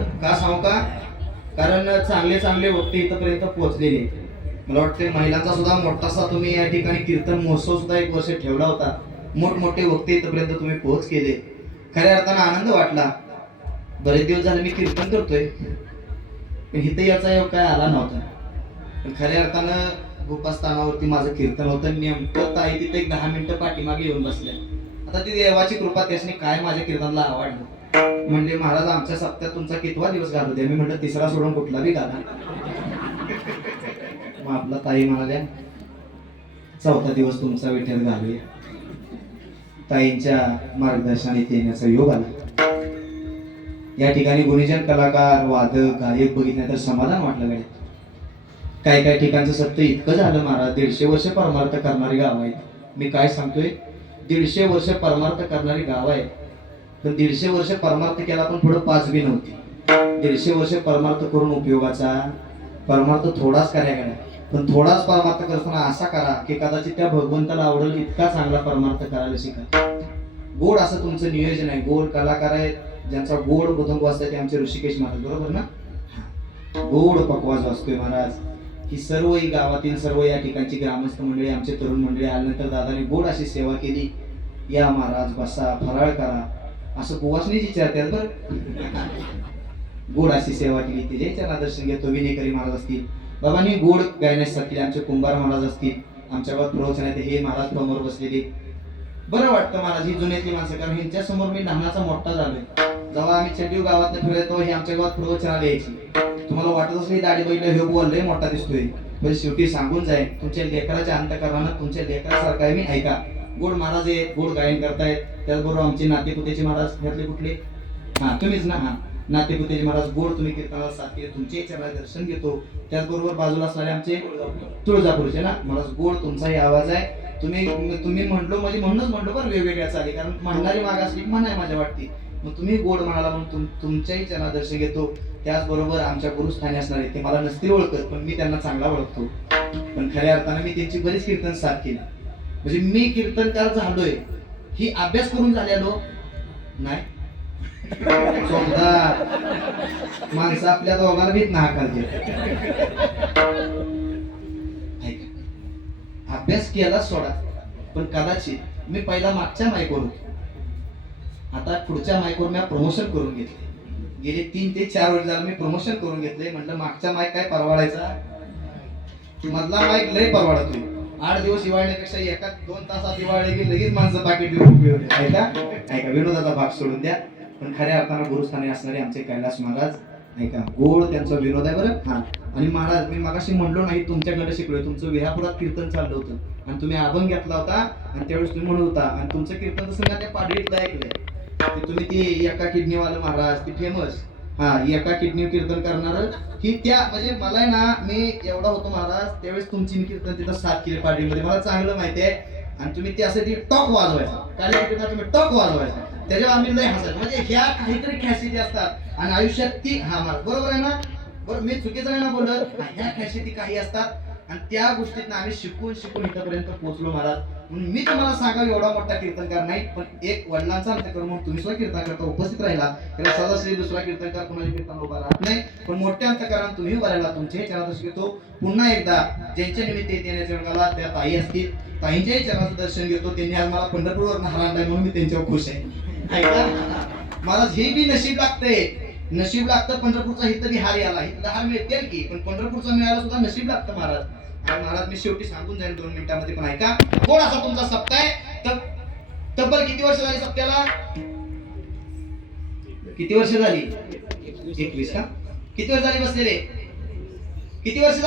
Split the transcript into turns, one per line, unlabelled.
का सांगू का? कारण चांगले चांगले वक्ते इथपर्यंत पोहोचलेले. मला वाटते महिलांचा सुद्धा मोठासा तुम्ही या ठिकाणी कीर्तन महोत्सव सुद्धा एक वर्ष ठेवला होता. मोठमोठे वक्ते इथपर्यंत तुम्ही पोहोच केले. खऱ्या अर्थानं आनंद वाटला. बरेच दिवस झाले मी कीर्तन करतोय. पण इथे याचा योग काय आला नव्हता. पण खऱ्या अर्थानं गोपास्थानावरती माझं कीर्तन होतं. नेमकं ताई तिथे एक दहा मिनिटं पाठीमागे येऊन बसल्या. आता ती देवाची कृपा त्याने काय माझ्या कीर्तनाला आवडलं? म्हणजे महाराज आमच्या सप्त्यात तुमचा कितवा दिवस घालू दे? मी म्हणलं तिसरा सोडून कुठला बी घाला मग आपला ताई म्हणाल्या चौथा दिवस तुमचा विठ्ठल घालूया. ताईंच्या मार्गदर्शनात येण्याचा योग आला. या ठिकाणी गुणीजन कलाकार वादक गायक बघितले तर समाधान वाटलं गड्या. काय काय ठिकाणचं सत्य इतकं झालं महाराज दीडशे वर्ष परमार्थ करणारी गाव आहेत मी काय सांगतोय? दीडशे वर्ष परमार्थ करणारी गाव आहे पण दीडशे वर्ष परमार्थ केला पण पुढं पाच बी नव्हती. दीडशे वर्ष परमार्थ करून उपयोगाचा परमार्थ थोडाच करायला पण थोडाच परमार्थ करताना असा करा की कदाचित त्या भगवंताला आवडेल इतका चांगला परमार्थ करायला शिका. गोड असं तुमचं नियोजन आहे. गोड कलाकार आहेत ज्यांचा गोड मृदंग आहे ते आमचे ऋषिकेश महाराज बरोबर ना? गोड पकवाज वाजतोय महाराज. ही सर्व ही गावातील सर्व या ठिकाणची ग्रामस्थ मंडळी आमचे तरुण मंडळी आल्यानंतर दादाने गोड अशी सेवा केली. या महाराज बसा फराळ करा. असं बुवासनीच विचारतात बरं. गोड अशी सेवा केली. तिच्या दर्शन घेतो. विनेकरी महाराज असतील. बाबांनी गोड गायण्यासाठी आमचे कुंभार महाराज असतील. आमच्या गावात प्रवचन आहे. हे महाराज समोर बसलेले. बरं वाटतं महाराज ही जुन्यातली माणसं. कारण ह्यांच्या समोर मी लहानाचा मोठा झालोय. जेव्हा आम्ही चेंडीव गावात फिरतो हे आमच्या गावात प्रवचनाला यायची. तुम्हाला वाटत असेल दाढी बैल हे बोललंय मोठा दिसतोय. पण शेवटी सांगून जाईल तुमच्या लेकराच्या अंतकरणानं तुमच्या लेकरासारखं आहे मी ऐका गोड महाराज आहेत गोड गायन करतायत. त्याचबरोबर आमचे नातेपुतेचे महाराज घातले कुठले? हा तुम्हीच ना हा. नातेपुतेचे महाराज गोड तुम्ही कीर्तनाला साथ केले तुमचे चरणाचे दर्शन घेतो. त्याचबरोबर बाजूला असणारे आमचे तुळजापूरचे ना? महाराज गोड तुमचाही आवाज आहे. तुम्ही तुम्ही म्हणलो म्हणजे म्हणूनच म्हणलो बरं वेगवेगळ्या चाली. कारण म्हणणारी माग असली की म्हणाय माझ्या वाटते. मग तुम्ही गोड म्हणाला म्हणून तुम तुमच्याही चरणा दर्शन घेतो. त्याचबरोबर आमच्या गुरुस्थानी असणारे ते मला नसतील ओळखत पण मी त्यांना चांगला ओळखतो. पण खऱ्या अर्थानं मी त्यांची बरीच कीर्तन साथ केली. म्हणजे मी कीर्तनकार झालोय ही अभ्यास करून झालेलो? नाही. माणसं आपल्या दोघांना भीत ना हाकालते अभ्यास केला सोडा पण कदाचित मी पहिला मागच्या माईकवर होतो. आता पुढच्या माईकवर मी प्रमोशन करून घेतले. गेले तीन ते चार वर्ष झालं मी प्रमोशन करून घेतले म्हटलं मागचा माईक काय परवाडायचा? मधला माईक लय तुम्ही आठ दिवस हिवाळण्यापेक्षा एका दोन तासात हिवाळले की लगेच माणसं पाकिट देऊन ऐका ऐका विनोदाचा भाग सोडून द्या. पण खऱ्या अर्थानं गुरुस्थानी असणारे आमचे कैलास महाराज ऐका गोड त्यांचा विनोद आहे बरं. हा. आणि महाराज मी मागाशी म्हणलो नाही तुमच्याकडे शिकलोय. तुमचं विहापुरात कीर्तन चाललं होतं. आणि तुम्ही अभंग घेतला होता. आणि त्यावेळेस तुम्ही म्हणत होता आणि तुमचं कीर्तन तसं त्या पाडळीतलं ऐकलंय. तुम्ही ती एका किडनीवालं महाराज ती फेमस हा एका किडनी कीर्तन करणार. ही त्या म्हणजे मला आहे ना मी एवढा होतो महाराज त्यावेळेस तुमची मी कीर्तन तिथं सात केली पाडळीमध्ये मला चांगलं माहिती आहे आणि तुम्ही त्यासाठी टॉक वाजवायचा. काली तुम्ही टॉक वाजवायचा. त्याच्यावर आम्ही लय हसायचं. म्हणजे ह्या काहीतरी खॅसिटी असतात. आणि आयुष्यात ती हा मला बरोबर आहे ना? बरोबर मी चुकीचं नाही ना बोलत. ह्या खॅसिटी काही असतात. आणि त्या गोष्टीत आम्ही शिकून शिकून इथपर्यंत पोहोचलो महाराज. म्हणून मी तुम्हाला सांगावं एवढा मोठा कीर्तनकार नाही पण एक वडिलांचा अंतकर म्हणून तुम्ही सुद्धा कीर्तन करता उपस्थित राहिला. त्याला सदाश्री दुसरा कीर्तनकार कुणाच्या कीर्तन उभा राहत नाही पण मोठ्या अंतकरान तुम्ही उभा राहिला तुमच्याही चरणात घेतो. पुन्हा एकदा ज्यांच्या निमित्त येते येण्याच्या त्या ताई असतील. ताईंच्याही चरणाचं दर्शन घेतो. त्यांनी आज मला पंढरपूरवर हरांडाय म्हणून मी त्यांच्यावर खुश आहे. ऐका? मला हे बी नशीब लागते नशीब लागतं पंढरपूरचा हित तरी हार याला हित हार मिळतील की पण पंढरपूरचा मिळाला सुद्धा नशीब लागतं महाराज. आणि महाराज मी शेवटी सांगून जाईल दोन मिनिटांमध्ये पण ऐका. कोण असा तुमचा सप्ता आहे. तब्बल किती वर्ष झाली सप्त्याला? किती वर्ष झाली? एकवीस का? किती वर्ष झाली बसलेले? किती वर्ष झाली?